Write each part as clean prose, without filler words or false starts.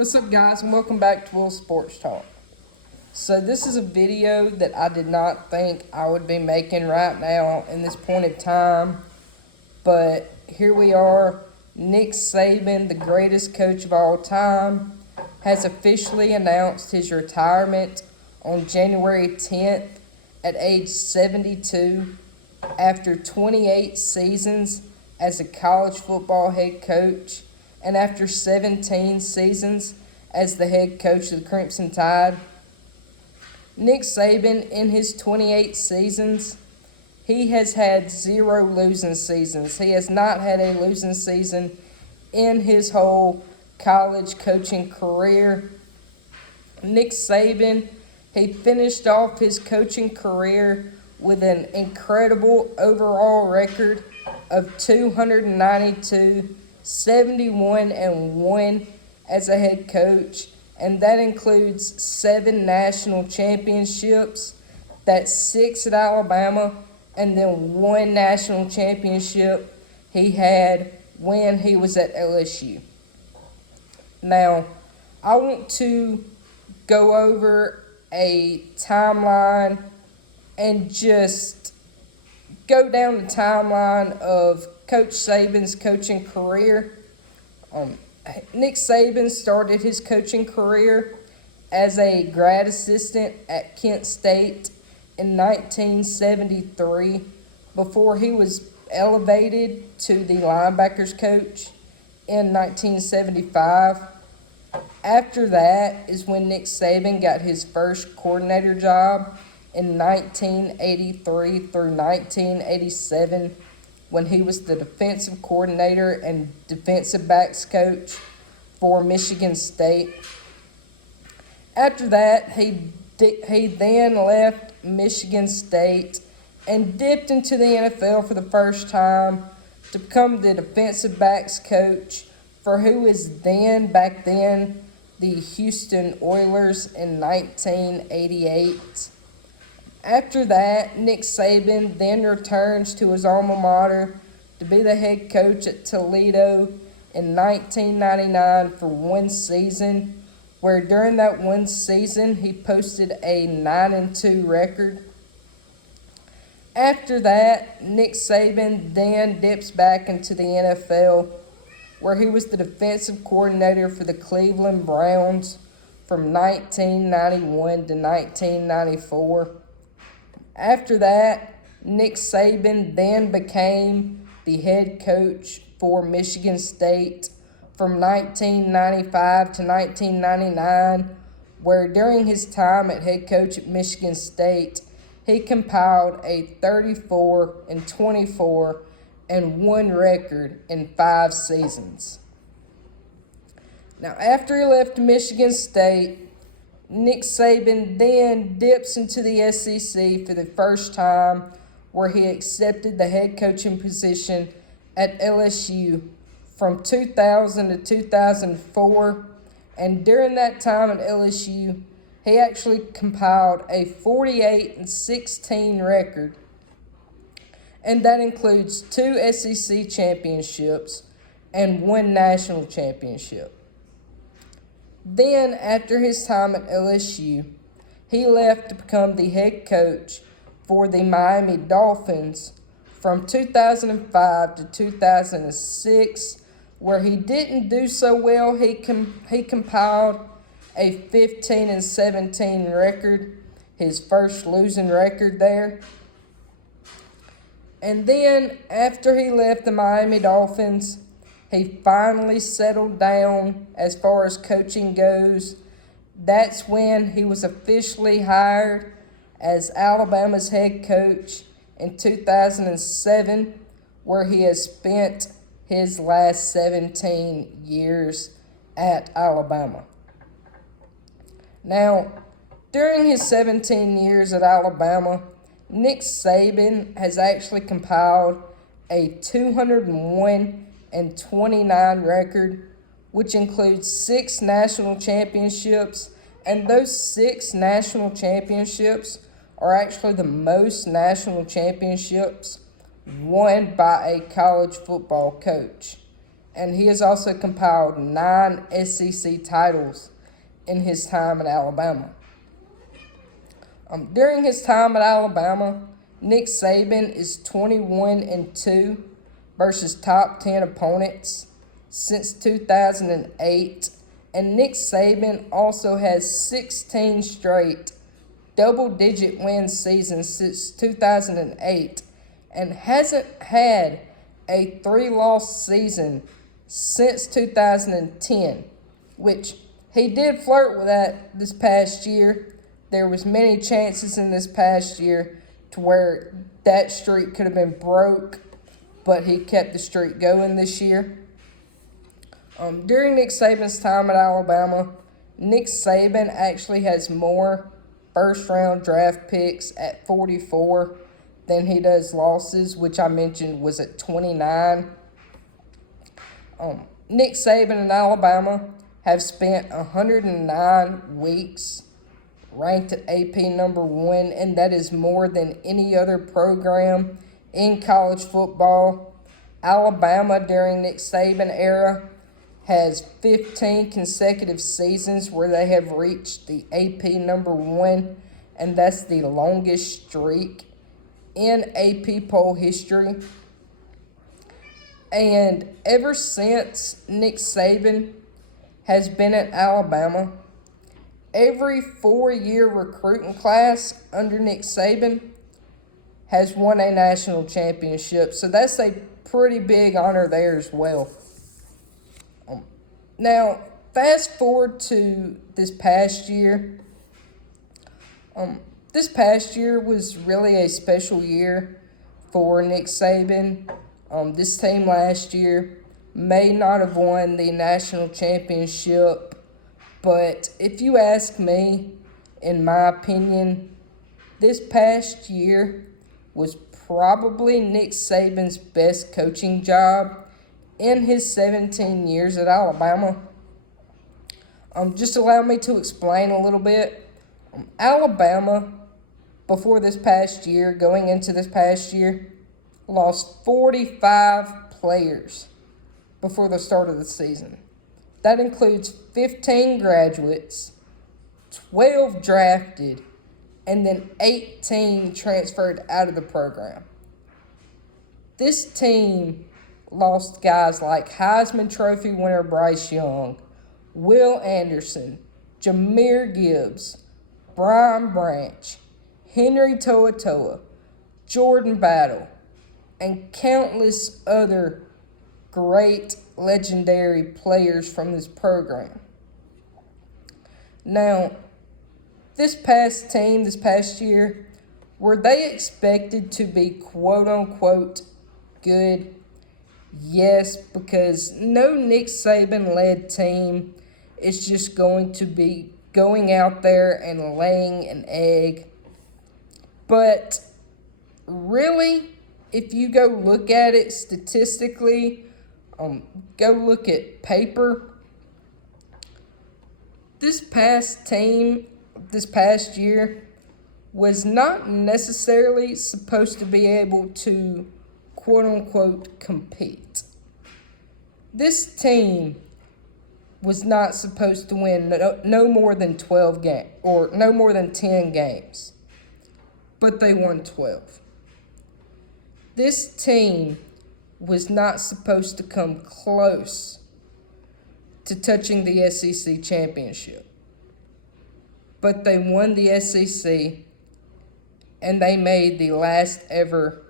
What's up, guys, and welcome back to Will Sports Talk. So this is a video that I did not think I would be making right now in this point of time, but here we are. Nick Saban, the greatest coach of all time, has officially announced his retirement on January 10th at age 72 after 28 seasons as a college football head coach and after 17 seasons as the head coach of the Crimson Tide. Nick Saban, in his 28 seasons, he has had 0 losing seasons. He has not had a losing season in his whole college coaching career. Nick Saban, he finished off his coaching career with an incredible overall record of 292, 71-1 as a head coach, and that includes 7 national championships. That's 6 at Alabama, and then 1 national championship he had when he was at LSU. Now, I want to go over a timeline and just go down the timeline of Coach Saban's coaching career. Nick Saban started his coaching career as a grad assistant at Kent State in 1973 before he was elevated to the linebackers coach in 1975. After that is when Nick Saban got his first coordinator job in 1983 through 1987, when he was the defensive coordinator and defensive backs coach for Michigan State. After that, he then left Michigan State and dipped into the NFL for the first time to become the defensive backs coach for who is back then, the Houston Oilers in 1988. After that, Nick Saban then returns to his alma mater to be the head coach at Toledo in 1999 for 1 season, where during that 1 season he posted a 9-2 record. After that, Nick Saban then dips back into the NFL, where he was the defensive coordinator for the Cleveland Browns from 1991 to 1994. After that, Nick Saban then became the head coach for Michigan State from 1995 to 1999, where during his time at head coach at Michigan State, he compiled a 34-24-1 record in 5 seasons. Now, after he left Michigan State, Nick Saban then dips into the SEC for the first time, where he accepted the head coaching position at LSU from 2000 to 2004. And during that time at LSU, he actually compiled a 48-16 record, and that includes 2 SEC championships and 1 national championship. Then, after his time at LSU, he left to become the head coach for the Miami Dolphins from 2005 to 2006, where he didn't do so well. He compiled a 15-17 record, his first losing record there. And then, after he left the Miami Dolphins, he finally settled down as far as coaching goes. That's when he was officially hired as Alabama's head coach in 2007, where he has spent his last 17 years at Alabama. Now, during his 17 years at Alabama, Nick Saban has actually compiled a 201-29 record, which includes 6 national championships, and those 6 national championships are actually the most national championships won by a college football coach. and he has also compiled 9 SEC titles in his time at Alabama. During his time at Alabama, Nick Saban is 21-2 versus top 10 opponents since 2008, and Nick Saban also has 16 straight double-digit win seasons since 2008 and hasn't had a 3-loss season since 2010, which he did flirt with that this past year. There was many chances in this past year to where that streak could have been broke, but he kept the streak going this year. During Nick Saban's time at Alabama, Nick Saban actually has more first-round draft picks at 44 than he does losses, which I mentioned was at 29. Nick Saban and Alabama have spent 109 weeks ranked at AP number 1, and that is more than any other program in college football. Alabama during Nick Saban era has 15 consecutive seasons where they have reached the AP number 1, and that's the longest streak in AP poll history. And ever since Nick Saban has been at Alabama, every 4-year recruiting class under Nick Saban has won a national championship. So that's a pretty big honor there as well. Now, fast forward to this past year. This past year was really a special year for Nick Saban. This team last year may not have won the national championship, but if you ask me, in my opinion, this past year was probably Nick Saban's best coaching job in his 17 years at Alabama. Just allow me to explain a little bit. Alabama, before this past year, going into this past year, lost 45 players before the start of the season. That includes 15 graduates, 12 drafted, and then 18 transferred out of the program. This team lost guys like Heisman Trophy winner Bryce Young, Will Anderson, Jahmyr Gibbs, Brian Branch, Henry To'oTo'o, Jordan Battle, and countless other great legendary players from this program. Now, this past year, were they expected to be quote-unquote good? Yes, because no Nick Saban-led team is just going to be going out there and laying an egg. But really, if you go look at it statistically, go look at paper, this past year was not necessarily supposed to be able to quote-unquote compete. This team was not supposed to win no more than 12 games or no more than 10 games, but they won 12. This team was not supposed to come close to touching the SEC championship, but they won the SEC, and they made the last ever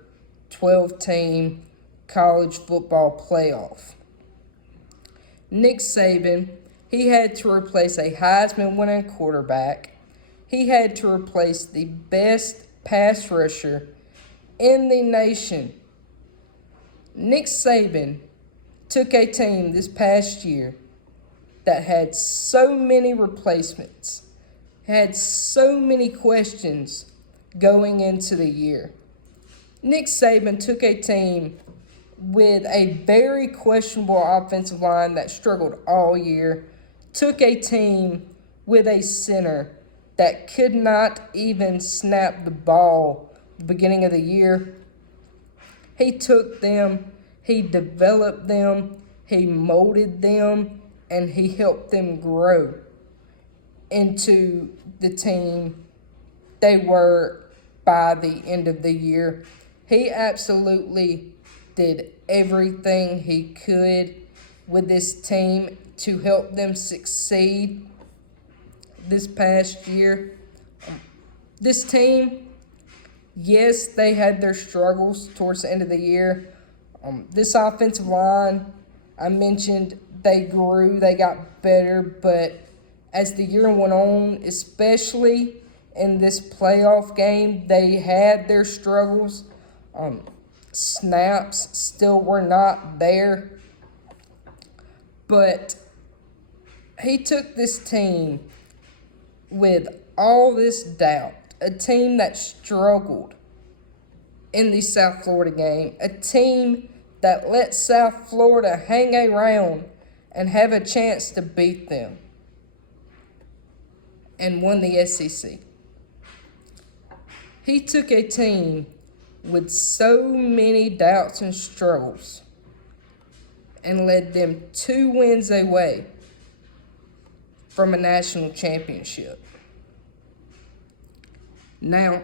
12-team college football playoff. Nick Saban, he had to replace a Heisman-winning quarterback. He had to replace the best pass rusher in the nation. Nick Saban took a team this past year that had so many replacements, had so many questions going into the year. Nick Saban took a team with a very questionable offensive line that struggled all year, took a team with a center that could not even snap the ball at the beginning of the year. He took them, he developed them, he molded them, and he helped them grow into the team they were by the end of the year. He absolutely did everything he could with this team to help them succeed this past year. This team, yes, they had their struggles towards the end of the year. This offensive line, I mentioned, they grew, they got better, but as the year went on, especially in this playoff game, they had their struggles. Snaps still were not there. But he took this team with all this doubt, a team that struggled in the South Florida game, a team that let South Florida hang around and have a chance to beat them, and won the SEC. He took a team with so many doubts and struggles and led them 2 wins away from a national championship. Now,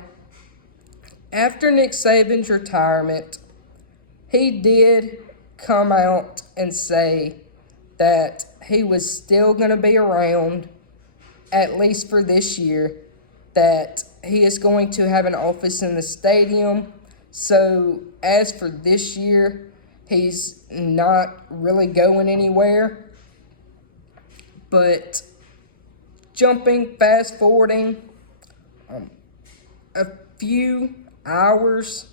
after Nick Saban's retirement, he did come out and say that he was still going to be around, at least for this year, that he is going to have an office in the stadium. So as for this year, he's not really going anywhere. But fast forwarding a few hours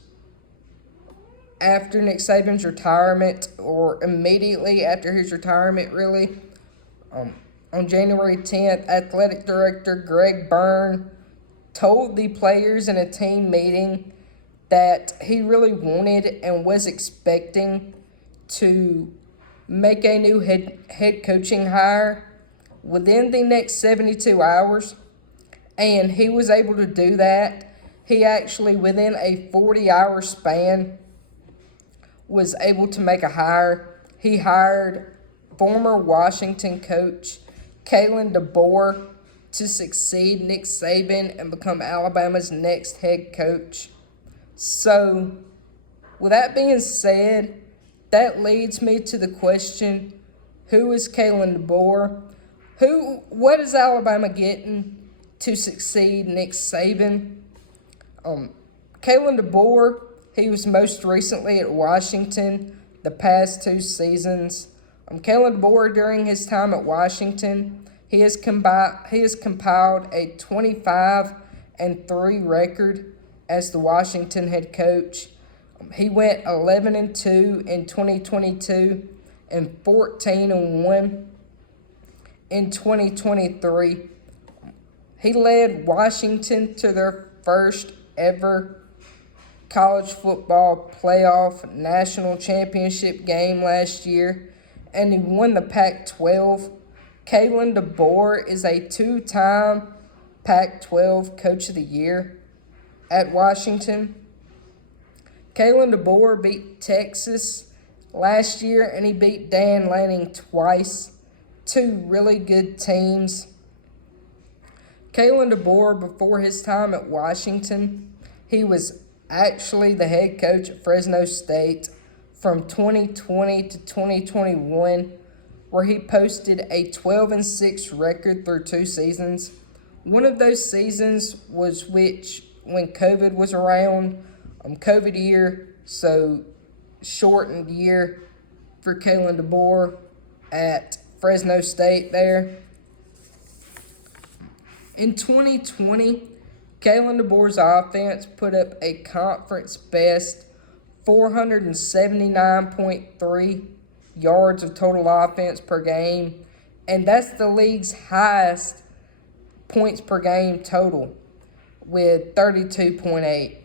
after Nick Saban's retirement, or immediately after his retirement, really, on January 10th, athletic director Greg Byrne told the players in a team meeting that he really wanted and was expecting to make a new head coaching hire within the next 72 hours, and he was able to do that. He actually, within a 40-hour span, was able to make a hire. He hired former Washington coach Kalen DeBoer to succeed Nick Saban and become Alabama's next head coach. So, with that being said, that leads me to the question, who is Kalen DeBoer? What is Alabama getting to succeed Nick Saban? Kalen DeBoer, he was most recently at Washington the past 2 seasons. Kalen DeBoer, during his time at Washington, he has compiled a 25-3 record as the Washington head coach. He went 11-2 in 2022 and 14-1 in 2023. He led Washington to their first ever college football playoff national championship game last year, and he won the Pac-12. Kalen DeBoer is a 2-time Pac-12 Coach of the Year at Washington. Kalen DeBoer beat Texas last year, and he beat Dan Lanning twice. 2 really good teams. Kalen DeBoer, before his time at Washington, he was actually the head coach at Fresno State from 2020 to 2021, where he posted a 12-6 record through 2 seasons. One of those seasons was when COVID was around, COVID year, so shortened year for Kalen DeBoer at Fresno State there. In 2020, Kalen DeBoer's offense put up a conference best 479.3 yards of total offense per game, and that's the league's highest points per game total with 32.8.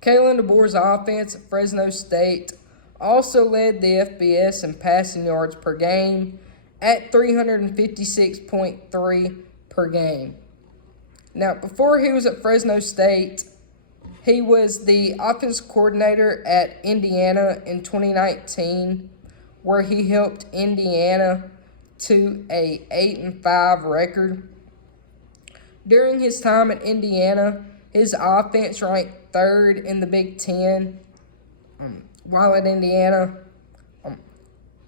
Kalen DeBoer's offense at Fresno State also led the FBS in passing yards per game at 356.3 per game. Now, before he was at Fresno State, he was the offensive coordinator at Indiana in 2019, where he helped Indiana to a 8-5 record. During his time at Indiana, his offense ranked third in the Big Ten while at Indiana.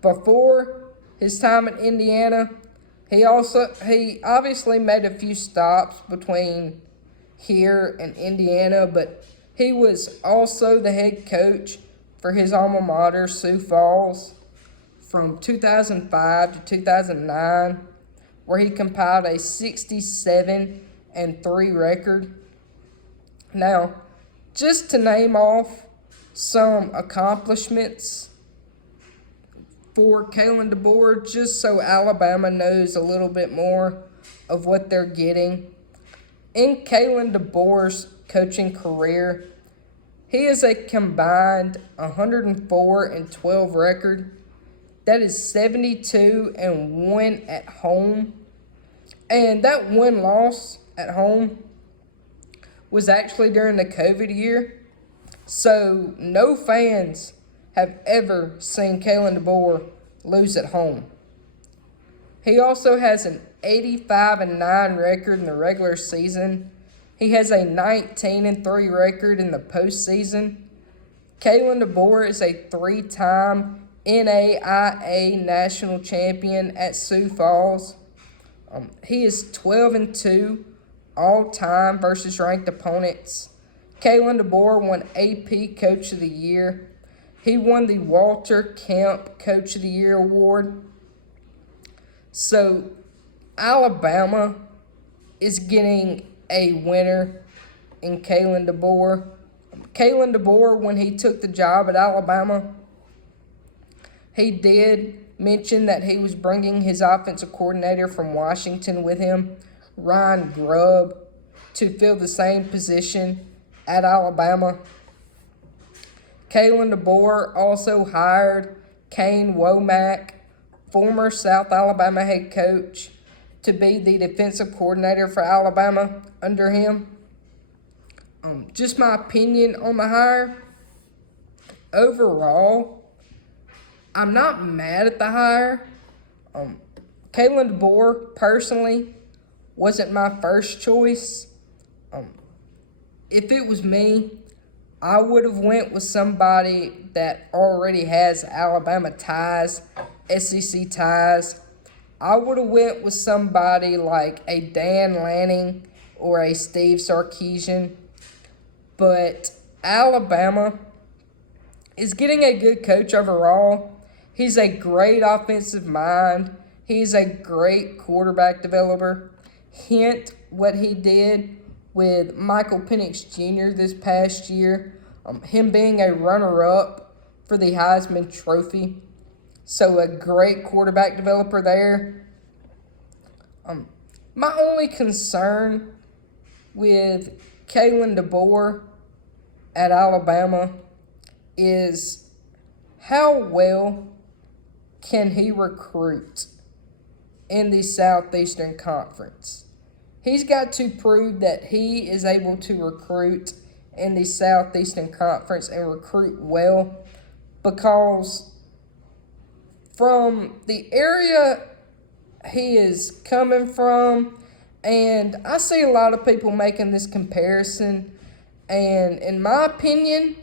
Before his time at Indiana, he obviously made a few stops between here and Indiana, but he was also the head coach for his alma mater, Sioux Falls, from 2005 to 2009, where he compiled a 67-3 record. Now, just to name off some accomplishments for Kalen DeBoer, just so Alabama knows a little bit more of what they're getting. In Kalen DeBoer's coaching career, he has a combined 104-12 record. That is 72-1 at home. And that win-loss at home was actually during the COVID year. So no fans have ever seen Kalen DeBoer lose at home. He also has an 85-9 record in the regular season. He has a 19-3 record in the postseason. Kalen DeBoer is a 3-time NAIA national champion at Sioux Falls. He is 12-2 all-time versus ranked opponents. Kalen DeBoer won AP Coach of the Year. He won the Walter Camp Coach of the Year award. So, Alabama is getting a winner in Kalen DeBoer. Kalen DeBoer, when he took the job at Alabama, he did mention that he was bringing his offensive coordinator from Washington with him, Ryan Grubb, to fill the same position at Alabama. Kalen DeBoer also hired Kane Womack, former South Alabama head coach, to be the defensive coordinator for Alabama under him. Just my opinion on the hire. Overall, I'm not mad at the hire. Kalen DeBoer, personally, wasn't my first choice. If it was me, I would have went with somebody that already has Alabama ties, SEC ties. I would have went with somebody like a Dan Lanning or a Steve Sarkisian. But Alabama is getting a good coach overall. He's a great offensive mind. He's a great quarterback developer. Hint what he did with Michael Penix Jr. this past year, him being a runner-up for the Heisman Trophy. So a great quarterback developer there. My only concern with Kalen DeBoer at Alabama is how well can he recruit in the Southeastern Conference. He's got to prove that he is able to recruit in the Southeastern Conference and recruit well, because from the area he is coming from, and I see a lot of people making this comparison, and in my opinion,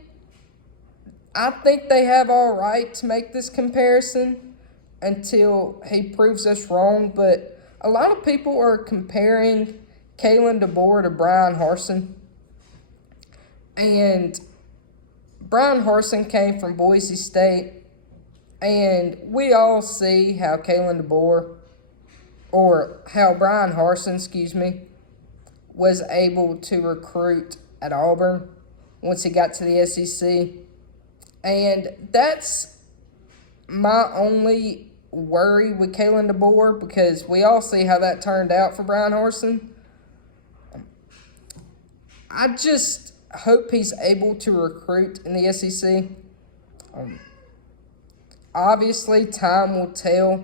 I think they have all right to make this comparison until he proves us wrong, but a lot of people are comparing Kalen DeBoer to Brian Harsin. And Brian Harsin came from Boise State. And we all see how Kalen DeBoer, or how Brian Harsin, was able to recruit at Auburn once he got to the SEC. And that's my only worry with Kalen DeBoer, because we all see how that turned out for Brian Harsin. I just hope he's able to recruit in the SEC. Obviously, time will tell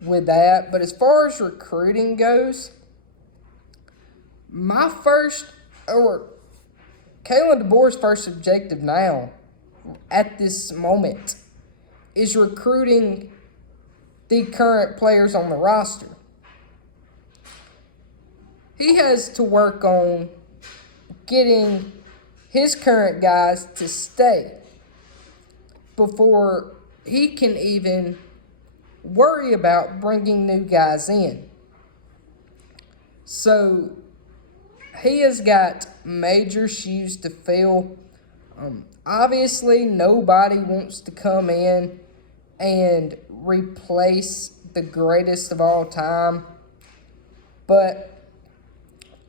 with that. But as far as recruiting goes, Kalen DeBoer's first objective now, at this moment, is recruiting the current players on the roster. He has to work on getting his current guys to stay before he can even worry about bringing new guys in. So he has got major shoes to fill. Obviously, nobody wants to come in and replace the greatest of all time, but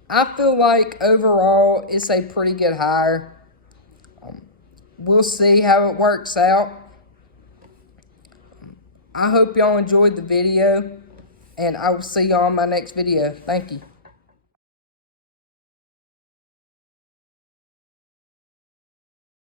I feel like overall it's a pretty good hire. We'll see how it works out. I hope y'all enjoyed the video, and I will see y'all on my next video. Thank you.